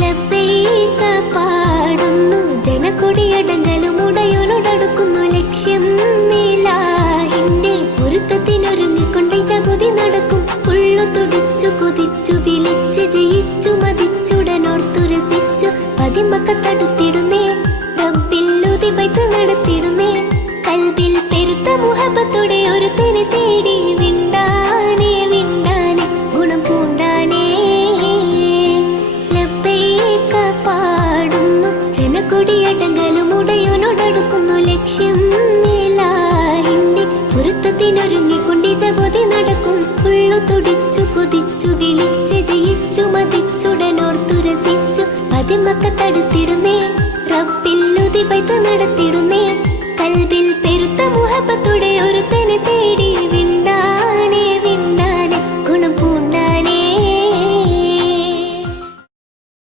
ലബ്ബൈക പാടുന്നു ജനക്കൊടിയടങ്കലും ഉടയോനോടടുക്കുന്നു ലക്ഷ്യം ഇലാഹിന്റെ പൊരുത്തത്തിനൊരുങ്ങിക്കൊണ്ട് ജഗതി നടക്കും. ഉള്ളു തുടിച്ചു കൊതിച്ചു വിളിച്ച് ജയിച്ചു മതിച്ചുടനോർത്തു രസിച്ചു പതിമക്കത്തടുത്തിടുന്നേ റബ്ബിൽ ഉദിബൈത്ത് നടത്തിടുന്നേ. കൽബിൽ പെരുത്ത മുഹബത്തോടെ ഒരുത്തനെ തേടി വിണ്ടാനേ വിണ്ടാനേ ഗുണം പൂണ്ടാനേ. ലബ്ബൈക പാടുന്നു ജനക്കൊടിയടങ്കലും ഉടയോനോടടുക്കുന്നു ലക്ഷ്യം ഇലാഹിന്റെ പൊരുത്തത്തിനൊരുങ്ങിക്കൊണ്ട് ജഗതി നടക്കും. ഉള്ളു തുടിച്ചു കൊതിച്ചു വിളിച്ച് ജയിച്ചു മതിച്ചുടനോർത്തു രസിച്ചു പതിമക്കത്തടുത്തിടുന്നേ റബ്ബിൽ ഉദിബൈത്ത് നടത്തിടുന്നേ. കൽബിൽ പെരുത്ത മുഹബത്തോടെ